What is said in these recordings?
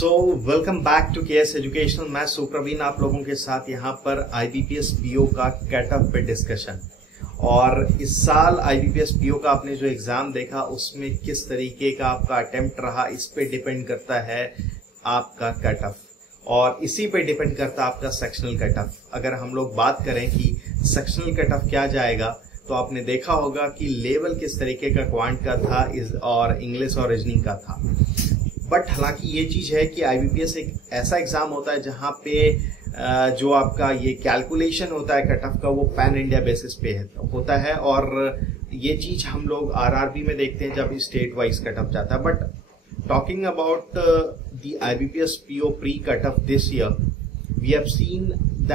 So welcome back to KS educational. मैं सुप्रवीण आप लोगों के साथ यहाँ पर आईबीपीएस पीओ का कैटअप पे डिस्कशन। और इस साल आईबीपीएस पीओ का आपने जो एग्जाम देखा उसमें किस तरीके का आपका अटेम्प्ट रहा, इस पे डिपेंड करता है आपका कटअप और इसी पे डिपेंड करता है आपका सेक्शनल कटअप। अगर हम लोग बात करें कि सेक्शनल कटअप क्या जाएगा तो आपने देखा होगा कि लेवल किस तरीके का क्वांट का था और इंग्लिश और रीजनिंग का था। बट हालांकि ये चीज है कि आईबीपीएस एक ऐसा एग्जाम होता है जहां पे जो आपका ये कैलकुलेशन होता है कटअप का वो पैन इंडिया बेसिस पे होता है और ये चीज हम लोग आरआरबी में देखते हैं जब स्टेट वाइज कटअप जाता है। But talking about the IBPS PO pre cutoff this year, we have seen the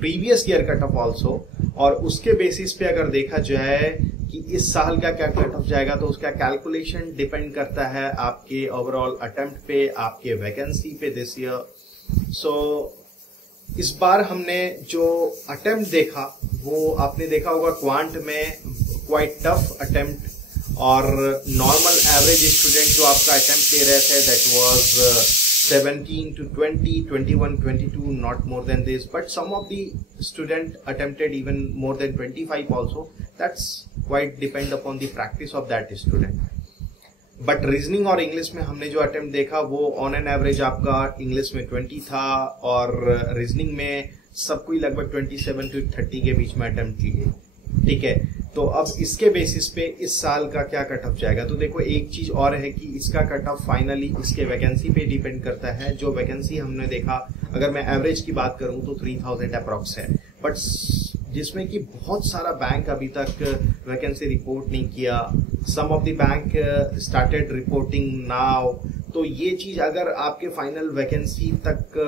previous year cutoff also, और उसके बेसिस पे अगर देखा जाए कि इस साल का क्या कटअप जाएगा तो उसका कैलकुलेशन डिपेंड करता है आपके ओवरऑल अटेम्प्ट पे, आपके वैकेंसी पे दिस ईयर। सो इस बार हमने जो अटेम्प्ट देखा वो आपने देखा होगा क्वांट में क्वाइट टफ अटेम्प्ट, और नॉर्मल एवरेज स्टूडेंट जो आपका अटेम्प्ट ले रहे थे that was 17 to 20, 21, 22, not more than this. But some of the student attempted even more than 25 also. That's quite depend upon the practice of that student. But reasoning और English में हमने जो attempt देखा वो on an average आपका English में 20 था और reasoning में सब कोई लगभग 27 to 30 के बीच में attempt किए। ठीक है, तो अब इसके बेसिस पे इस साल का क्या कटअप जाएगा। तो देखो एक चीज और है कि इसका कटअप फाइनली इसके वैकेंसी पे डिपेंड करता है। जो वैकेंसी हमने देखा, अगर मैं एवरेज की बात करूं तो 3000 अप्रॉक्स है, बट जिसमें कि बहुत सारा बैंक अभी तक वैकेंसी रिपोर्ट नहीं किया। Some of the bank started reporting now. तो ये चीज अगर आपके फाइनल वैकेंसी तक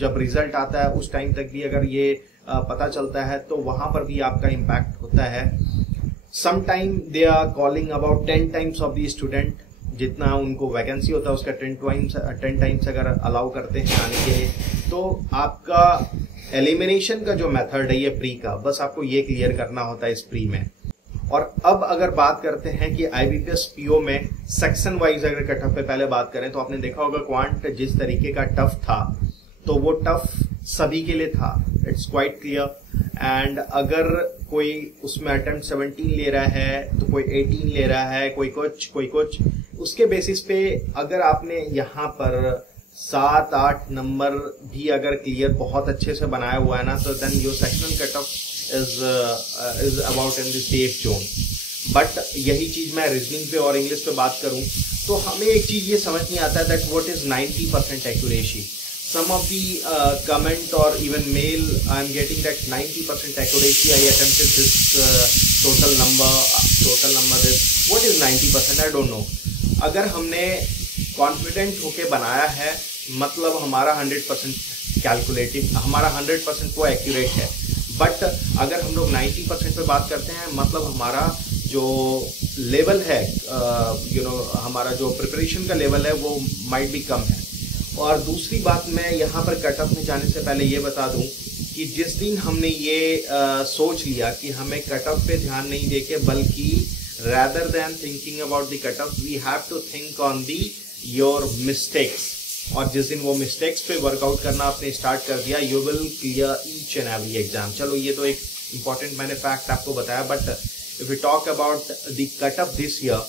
जब रिजल्ट आता है उस टाइम तक भी अगर ये पता चलता है तो वहां पर भी आपका इम्पैक्ट होता है। Some time they are calling about 10 times of the student, जितना उनको वैकेंसी होता है उसका 10 टाइम्स अगर अलाउ करते हैं आने के लिए। तो आपका एलिमिनेशन का जो मेथड है ये प्री का, बस आपको ये क्लियर करना होता है इस प्री में। और अब अगर बात करते हैं कि आईबीपीएस पीओ में सेक्शन वाइज अगर कटअप पे पहले बात करें तो आपने देखा होगा क्वांट जिस तरीके का टफ था तो वो टफ सभी के लिए था, इट्स क्वाइट क्लियर। एंड अगर कोई उसमें अटेम्प्ट 17 ले रहा है तो कोई 18 ले रहा है, कोई कुछ उसके बेसिस पे अगर आपने यहाँ पर 7-8 नंबर भी अगर क्लियर बहुत अच्छे से बनाया हुआ है ना तो then your sectional cutoff is about in the safe zone. But यही चीज मैं रीजनिंग पे और इंग्लिश पे बात करूं तो हमें एक चीज ये समझ नहीं आता है that what is 90% accuracy. Some of the comment or even mail I am getting that 90% accuracy I attempted this total number this. What is 90%? I don't know. अगर हमने confident होके बनाया है मतलब हमारा 100% कैलकुलेटिव, हमारा 100% वो accurate है। बट अगर हम लोग 90% पे बात करते हैं मतलब हमारा जो लेवल है हमारा जो प्रिपरेशन का लेवल है वो माइट भी कम है। और दूसरी बात मैं यहाँ पर कटअप में जाने से पहले ये बता दूं कि जिस दिन हमने ये सोच लिया कि हमें कटअप पे ध्यान नहीं देके बल्कि rather than thinking about the cutoff we have to think on the your mistakes, और जिस दिन वो मिस्टेक्स पे वर्कआउट करना आपने स्टार्ट कर दिया you will clear each and every exam. चलो ये तो एक इम्पॉर्टेंट मैंने फैक्ट आपको बताया। But if you talk about the cutoff this year,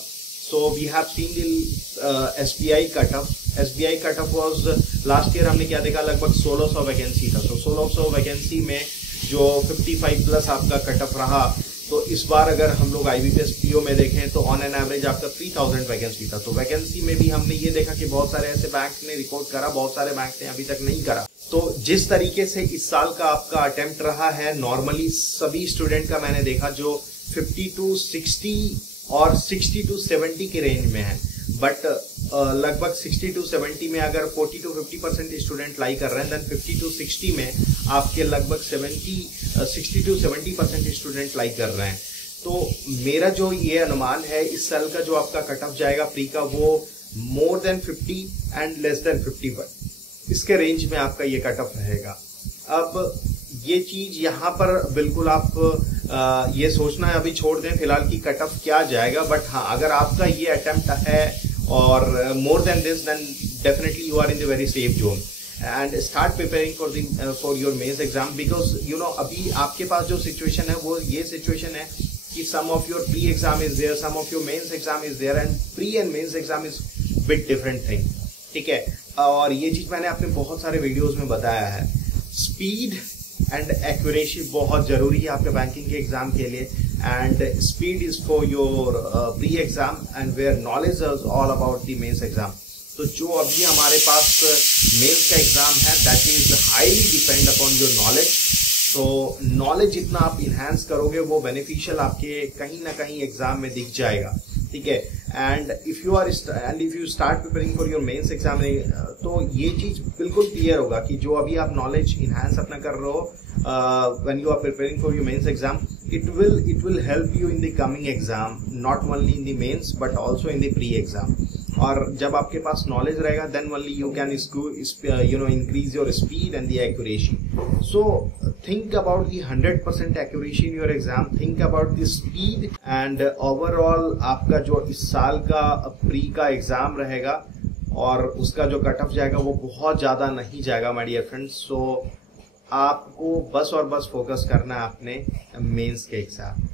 so we have seen the SBI cutoff. SBI cutoff was last year हमने क्या देखा, लगभग 1600 वैकेंसी था। तो 1600 वैकेंसी में जो 55 प्लस आपका कटअप रहा, तो इस बार अगर हम लोग आईबीपीएस पीओ में देखें तो ऑन एन एवरेज आपका 3000 वैकेंसी था। तो वैकेंसी में भी हमने ये देखा कि बहुत सारे ऐसे बैंक ने रिपोर्ट करा, बहुत सारे बैंक ने अभी तक नहीं करा। तो जिस तरीके से इस साल का आपका अटेम्प्ट रहा है, नॉर्मली सभी स्टूडेंट का मैंने देखा जो 50 to 60 और 60 to 70 के रेंज में है। बट लगभग 60 to 70 में अगर 40 to 50% स्टूडेंट लाई कर रहे हैं, देन 50 to 60 में आपके लगभग 60 to 70% स्टूडेंट लाई कर रहे हैं। तो मेरा जो ये अनुमान है इस साल का जो आपका कटअप जाएगा प्री का वो more than 50 and less than 51, इसके रेंज में आपका ये कटअप रहेगा। अब ये चीज यहाँ पर बिल्कुल आप ये सोचना अभी छोड़ दें फिलहाल कि कटअप क्या जाएगा। बट हाँ, अगर आपका ये अटेम्प्ट है और more than this, then definitely you are in the very safe zone. And start preparing for your mains exam, because you know अभी आपके पास जो situation है वो ये situation है कि some of your pre exam is there, some of your mains exam is there, and pre and mains exam is bit different thing. ठीक है, और ये चीज मैंने अपने बहुत सारे वीडियोस में बताया है. स्पीड एंड एक्यूरेसी बहुत जरूरी है आपके बैंकिंग के एग्जाम के लिए. And speed is for your pre exam and where knowledge is all about the mains exam. तो जो अभी हमारे पास मेंस का एग्जाम है, that is highly depend upon your knowledge. तो नॉलेज जितना आप इन्हांस करोगे वो बेनिफिशियल आपके कहीं ना कहीं एग्जाम में दिख जाएगा. ठीक है, and if you start preparing for your mains exam, तो ये चीज बिल्कुल क्लियर होगा कि जो अभी आप नॉलेज इन्हांस अपना कर रहे हो when you are preparing for your mains exam, it will help you in the coming exam, not only in the mains but also in the pre exam. और जब आपके पास नॉलेज रहेगा, then only you can increase your speed and the accuracy. So think about the 100% accuracy in your exam, think about the speed, and overall आपका जो इस साल का pre का एग्जाम रहेगा और उसका जो कट ऑफ जाएगा वो बहुत ज्यादा नहीं जाएगा माय डियर फ्रेंड्स. सो आपको बस और बस फोकस करना है अपने मेंस के एग्जाम.